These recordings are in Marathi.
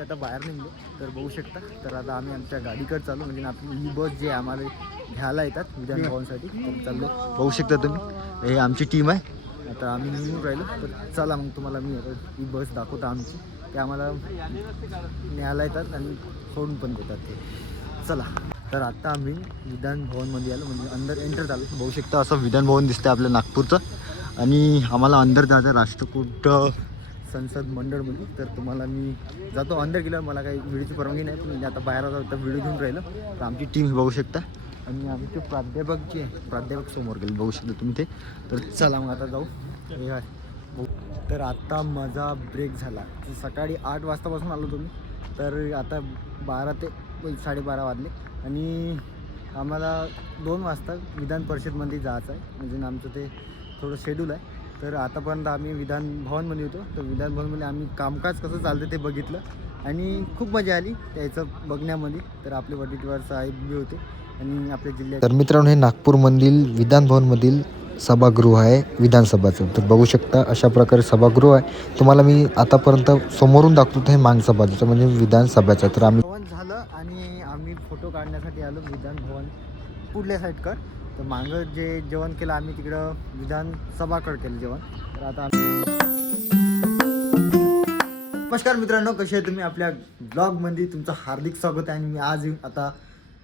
आता बाहेर निघलो तर बघू शकता. तर आता आम्ही आमच्या गाडीकडे चालू, म्हणजे आपली ही बस जे आम्हाला घ्यायला येतात विधान भवनसाठी तर चाललो. बघू शकता तुम्ही, हे आमची टीम आहे. आता आम्ही निघून राहिलो. तर चला मग तुम्हाला मी आता ही बस दाखवतो आमची. ते आम्हाला न्यायला येतात आणि सोडून पण देतात ते. चला. तर आता आम्ही विधान भवनमध्ये आलो, म्हणजे अंदर एंटर झालो. बघू शकता असं विधान भवन दिसतं आपल्या नागपूरचं. आणि आम्हाला अंदर जायचं राष्ट्रकूट संसद मंडळमध्ये. तर तुम्हाला मी जातो अंदर गेल्यावर. मला काही व्हिडिओची परवानगी नाही, पण आता बाहेर जातो व्हिडिओ घेऊन राहिलो. तर आमची टीम बघू शकता. आणि आमचे प्राध्यापक जे प्राध्यापक समोर गेले बघू शकता तुम्ही ते. तर चला मग आता जाऊ. तर आता माझा ब्रेक झाला. सकाळी 8 वाजतापासून आलो तुम्ही. तर आता 12 ते 12:30 वाजले. आणि आम्हाला 2 वाजता विधान परिषदमध्ये जायचं आहे, म्हणजे आमचं ते थोडं शेड्यूल आहे. तर आतापर्यंत आम्ही विधान भवनमध्ये होतो. तर विधान भवनमध्ये आम्ही कामकाज कसं चालतं ते बघितलं आणि खूप मजा आली त्याचं बघण्यामध्ये. तर आपले वडीलवार साहेब बी होते आणि आपल्या जिल्ह्यात. तर मित्रांनो, हे नागपूरमधील विधान भवनमधील सभागृह आहे विधानसभाचं. तर बघू शकता अशा प्रकारे सभागृह आहे. तुम्हाला मी आतापर्यंत समोरून दाखवतो हे मागसभाचं म्हणजे विधानसभाचं. तर आम्ही भवन झालं आणि आम्ही फोटो काढण्यासाठी आलो विधान भवन पुढल्या साईडकर. तर मागं जे जेवण केलं आम्ही तिकडं विधानसभाकडं केलं जेवण. तर आता नमस्कार मित्रांनो, कसे आहे तुम्ही. आपल्या ब्लॉगमध्ये तुमचं हार्दिक स्वागत आहे. आणि मी आज आता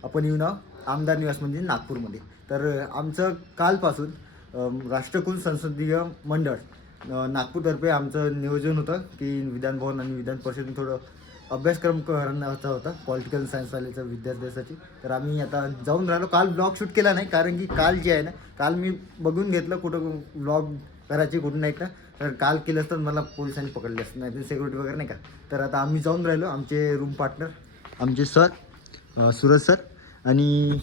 आपण येऊन आमदार निवास म्हणजे नागपूरमध्ये. तर आमचं कालपासून राष्ट्रकुल संसदीय मंडळ नागपूरतर्फे आमचं नियोजन होतं की विधान भवन आणि विधान परिषदेत थोडं अभ्यासक्रम करण्याचा होता पॉलिटिकल सायन्सवाल्याच्या विद्यार्थ्यासाठी. तर आम्ही आता जाऊन राहिलो. काल ब्लॉग शूट केला नाही, कारण की काल जे आहे ना, काल मी बघून घेतलं कुठं ब्लॉग करायची कुठं नाही का. तर काल केलं असतं मला पोलिसांनी पकडले असतं, नाही तर सिक्युरिटी वगैरे नाही का. तर आता आम्ही जाऊन राहिलो. आमचे रूम पार्टनर आमचे सर सूरज सर आणि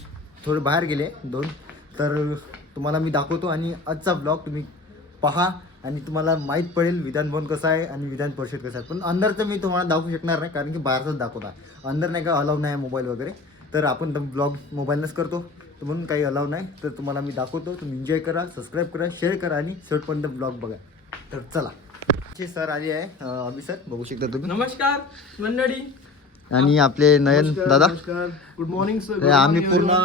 थोडे बाहेर गेले 2. तर तुम्हाला मी दाखवतो आणि आजचा ब्लॉग तुम्ही पहा आणि तुम्हाला माहीत पडेल विधान भवन कसं आहे आणि विधान परिषद कसं आहे. पण अंदरचं मी तुम्हाला दाखवू शकणार नाही, कारण की बाहेरचंच दाखवता. अंदर नाही का अलाव नाही मोबाईल वगैरे. तर आपण ब्लॉग मोबाईलनंच करतो, तर म्हणून काही अलाव नाही. तर तुम्हाला मी दाखवतो. तुम्ही एन्जॉय करा, सबस्क्राईब करा, शेअर करा आणि शेवटपर्यंत ब्लॉग बघा. तर चला. सर आले आहे अभि सर, बघू शकता तुम्ही. नमस्कार मंडळी. आणि आपले नयन दादा. Good morning sir. आम्ही पूर्ण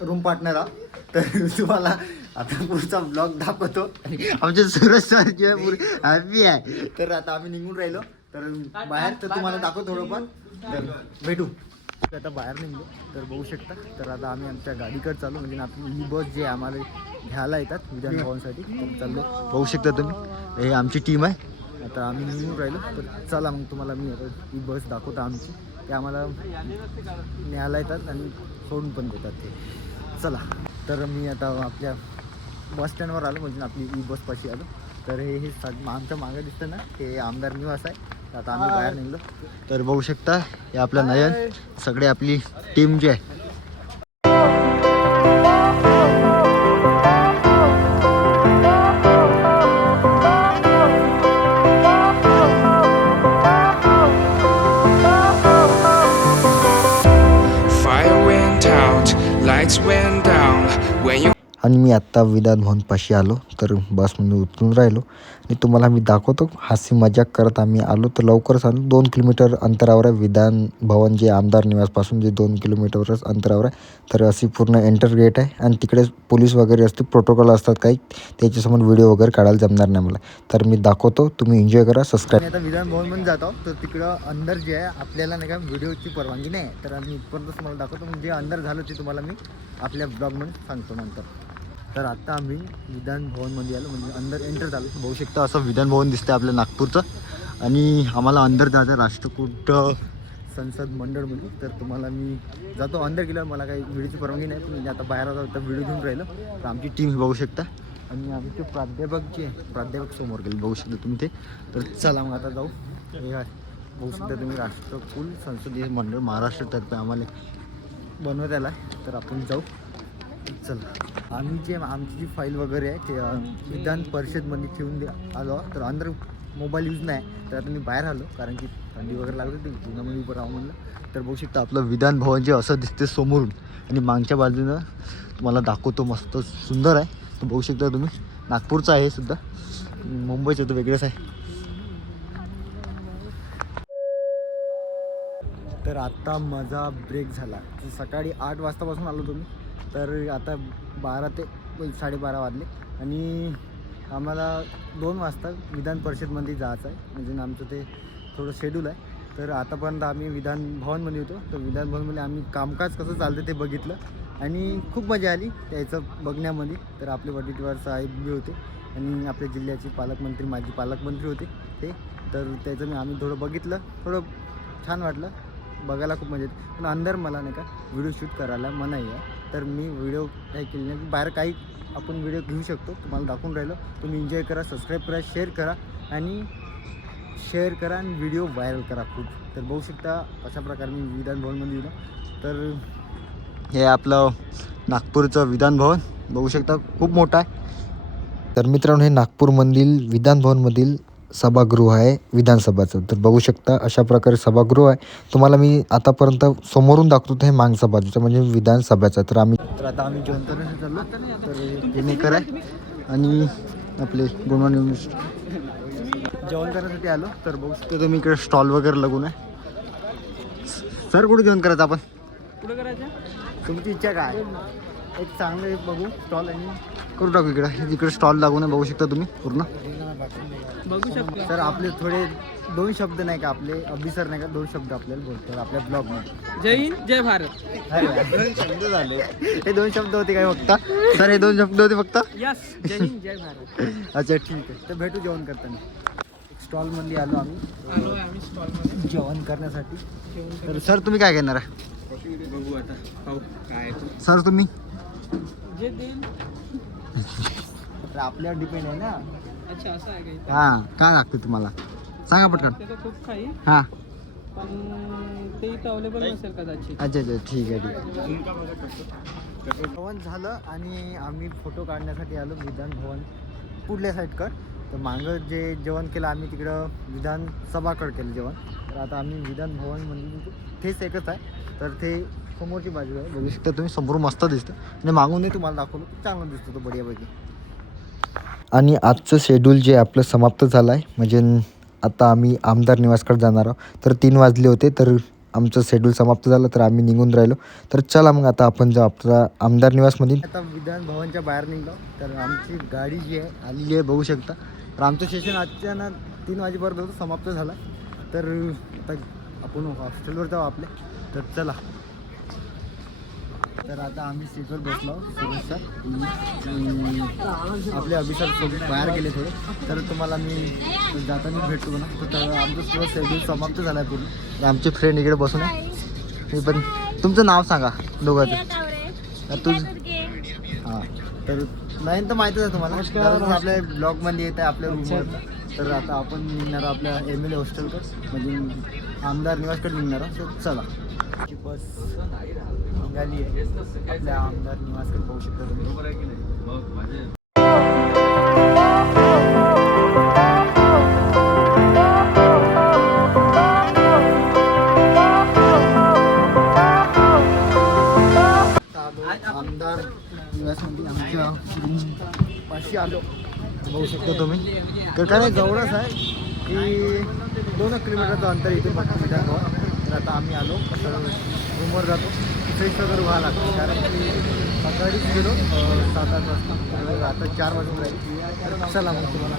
रूम पार्टनर आहोत. तर तुम्हाला आता पुढचा ब्लॉग दाखवतो. आणि आमचे सूरज सर जे हॅपी आहे. तर आता आम्ही निघून राहिलो तर बाहेर. तर तुम्हाला दाखवतो थोडंफार. तर भेटू. आता बाहेर निघलो तर बघू शकता. तर आता आम्ही आमच्या गाडीकडे चालू, म्हणजे आपली ही बस जे आम्हाला घ्यायला येतात विधान भवनसाठी तर चाललो. बघू शकता तुम्ही, हे आमची टीम आहे. आता आम्ही निघून राहिलो. तर चला मग तुम्हाला मी आता ही बस दाखवतो आमची. ते आम्हाला न्यायला येतात आणि सोडून पण देतात ते. चला. तर मी आता आपल्या बस स्टँडवर आलो, म्हणजे आपली ई बसपाशी आलो. तर हे आमच्या मागं दिसतं ना, हे आमदार निवास आहे. तर आता आम्ही बाहेर निघलो. तर बघू शकता हे आपला नयन, सगळे आपली टीम जी आहे. आणि मी आत्ता विधान भवनपाशी आलो. तर बसमध्ये उतरून राहिलो आणि तुम्हाला मी दाखवतो. हास्य मजाक करत आम्ही आलो. तर लवकरच आलो. 2 किलोमीटर अंतरावर आहे विधान भवन, जे आमदार निवासपासून जे 2 किलोमीटरच अंतरावर आहे. तर अशी पूर्ण एंटर गेट आहे आणि तिकडे पोलीस वगैरे असते, प्रोटोकॉल असतात काही. त्याच्यासमोर व्हिडिओ वगैरे काढायला जमणार नाही मला. तर मी दाखवतो, तुम्ही एन्जॉय करा, सबस्क्राईब. आता विधान भवनमध्ये जातो. तर तिकडं अंदर जे आहे आपल्याला नाही का व्हिडिओची परवानगी नाही. तर आम्ही इथपर्यंत तुम्हाला दाखवतो. म्हणजे अंदर झालं ते तुम्हाला मी आपल्या ब्लॉगमध्ये सांगतो नंतर. तर आता आम्ही विधान भवनमध्ये आलो, म्हणजे अंदर एंटर झालो. बघू शकता असं विधान भवन दिसतं आपल्या नागपूरचं. आणि आम्हाला अंदर जायचं राष्ट्रकूट संसद मंडळमध्ये. तर तुम्हाला मी जातो अंदर गेल्यावर. मला काही व्हिडिओची परवानगी नाही, पण आता बाहेर जातो व्हिडिओ घेऊन राहिलो. तर आमची टीम बघू शकता. आणि आमचे प्राध्यापक जे प्राध्यापक समोर गेले बघू शकता तुम्ही ते. तर चला मग आता जाऊ. हे बघू शकता तुम्ही राष्ट्रकुल संसदीय मंडळ महाराष्ट्रातर्फे आम्हाला बनवत आला. तर आपण जाऊ. चला. आम्ही आमची जी फाईल वगैरे आहे ते विधान परिषदमध्ये ठेवून आलो. तर अंदर मोबाईल यूज नाही. तर आता मी बाहेर आलो, कारण की थंडी वगैरे लागत होती. पुण्यामध्ये उभं राहू म्हणलं. तर बघू शकता आपलं विधान भवन जे असं दिसते समोरून. आणि मागच्या बाजूनं तुम्हाला दाखवतो, मस्त सुंदर आहे. तर बघू शकता तुम्ही, नागपूरचं आहे सुद्धा, मुंबईचं तर वेगळंच आहे. तर आत्ता माझा ब्रेक झाला. तर सकाळी 8 वाजतापासून आलो तुम्ही, तर आता 12 ते 12:30 वाजले आणि आम्हाला 2 वाजता विधान परिषदमध्ये जायचं आहे. म्हणजे आमचं ते थोडं शेड्यूल आहे. तर आतापर्यंत आम्ही विधान भवनमध्ये होतो. तर विधान भवनमध्ये आम्ही कामकाज कसं चालतं ते बघितलं आणि खूप मजा आली त्याचं बघण्यामध्ये. तर आपले वडीलवार साहेब बी होते आणि आपल्या जिल्ह्याचे पालकमंत्री, माजी पालकमंत्री होते ते. तर त्याचं आम्ही थोडं बघितलं, थोडं छान वाटलं, बघायला खूप मजा येते. पण अंदर मला नाही का व्हिडिओ शूट करायला मनाई आहे. तर मी व्हिडिओ काही केले नाही. बाहेर काही आपण व्हिडिओ घेऊ शकतो, तुम्हाला दाखवून राहिलो. तुम्ही एन्जॉय करा, सबस्क्राईब करा, शेअर करा आणि व्हिडिओ व्हायरल करा खूप. तर बघू शकता अशा प्रकारे मी विधान भवनमध्ये गेलो. तर हे आपलं नागपूरचं विधान भवन बघू शकता, खूप मोठं आहे. तर मित्रांनो, हे नागपूरमधील विधान भवनमधील सभागृह आहे विधानसभाचं. तर बघू शकता अशा प्रकारे सभागृह आहे. तुम्हाला मी आतापर्यंत समोरून दाखवतो, हे मागचा बाजूचा म्हणजे विधानसभाचा. तर आता आम्ही जेवण करण्यासाठी चाललो. तर हे मेकर आहे आणि आपले गुणवान जेवण करण्यासाठी आलो. तर बघू शकतो तुम्ही इकडे स्टॉल वगैरे लागून आहे. सर कुठे जेवण करायचं आपण? कुठं करायचं? तुमची इच्छा काय? एक चांगलं एक बघू स्टॉल आणि करू टाकू इकडे स्टॉल लागून आहे. बघू शकता तुम्ही पूर्ण बघू शकतो. तर आपले थोडे 2 शब्द नाही का, आपले अभिसर नाही का 2 शब्द आपल्याला बोलतात आपल्या ब्लॉगमध्ये. जय हिंद, जय भारत. अरे शब्द झाले, हे 2 शब्द होते काय फक्त? सर हे 2 शब्द होते फक्त? यस, जय हिंद, जय भारत. अच्छा ठीक आहे. तर भेटू जेवण करताना. स्टॉलमध्ये आलो आम्ही स्टॉलमध्ये जेवण करण्यासाठी. तर सर तुम्ही काय घेणार आहे? बघू आता, पाहू काय सर तुम्ही? जे देईल. तर आपल्यावर डिपेंड आहे ना. अच्छा, असं आहे काही. हां, काय लागते तुम्हाला सांगा पटकन. त्याचं खूप काही, हां पण ते इथं अवेलेबल नसेल कदाचित. अच्छा ठीक आहे. जेवण झालं आणि आम्ही फोटो काढण्यासाठी आलो विधान भवन पुढल्या साईडकडं. तर मागं जे जेवण केलं आम्ही तिकडं विधानसभाकडं केलं जेवण. तर आता आम्ही विधान भवन म्हणजे तेच एकच आहे. तर ते समोरची बाजू आहे, बघू शकता तुम्ही. समोर मस्त दिसतं आणि मागूनही तुम्हाला दाखवलं चांगलं दिसतं तो बढियापैकी. आणि आजचं शेड्यूल जे आपलं समाप्त झालं आहे. म्हणजे आता आम्ही आमदार निवासकडे जाणार आहोत. तर 3 वाजले होते, तर आमचं शेड्यूल समाप्त झालं, तर आम्ही निघून राहिलो. तर चला मग आता आपण जाऊ आपला आमदार निवासमध्ये. आता विधान भवनच्या बाहेर निघलो. तर आमची गाडी जी आहे आलेली आहे, बघू शकता. तर आमचं सेशन आजच्या 3 वाजेपर्यंत होतं, समाप्त झालं. तर आता आपण हॉस्टेलवर जाऊ आपल्या. तर चला. तर आता आम्ही सीटवर बसलो. सुरेश सर आपले अभिसर सोबत बाहेर गेले थोडे. तर तुम्हाला मी जाताना भेटतो ना. तर आमचं थोडं शेड्यूल समाप्त झालं आहे पूर्ण. आमचे फ्रेंड इकडे बसून आहे. मी पण तुमचं नाव सांगा दोघांचं. तुझ हां. तर नाही तर माहितीच आहे तुम्हाला, आपल्या ब्लॉगमध्ये येत आहे आपल्या रूमवर. तर आता आपण निघणार आपल्या MLA हॉस्टेलकडे म्हणजे आमदार निवासकडे निघणार आहोत. तर चला. बस निघाली आहे आपल्या आमदार निवासकडे, पाहू शकता तुम्ही. आमदार निवासमध्ये आमच्या पाशी आलो. बघू शकता तुम्ही. तर काय नाही, जवळच आहे की 2 किलोमीटरचं अंतर इथे फक्त विधान भवन. तर आता आम्ही आलो. तर रूमवर जातो, फ्रेश वगैरे व्हायला लागतो, कारण की सकाळीच गेलो 7-8 वाजता. तर आता 4 वाजून राहील. तर चला मग तुम्हाला.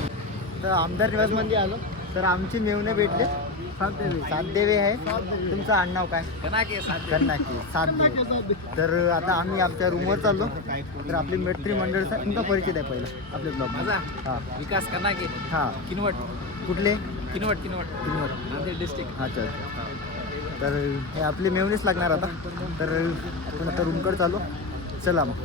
तर आमदार निवासमध्ये आलो. तर आमचे मेवणे भेटले. सातदेवे आहे. तुमचं आडनाव काय? कन्नाके. सातदेवे. तर आता आम्ही आमच्या रूमवर चाललो. तर आपली मैत्री मंडळचा तुमचा परिचय आहे पहिला आपल्या ब्लॉग. हां, विकास कन्नाके. हां. किनवट. कुठले? किनवट. नांदेड डिस्ट्रिक्ट. अच्छा. तर हे आपले मेवणीच लागणार आता. तर आपण आता रूमकडे चालू. चला मग.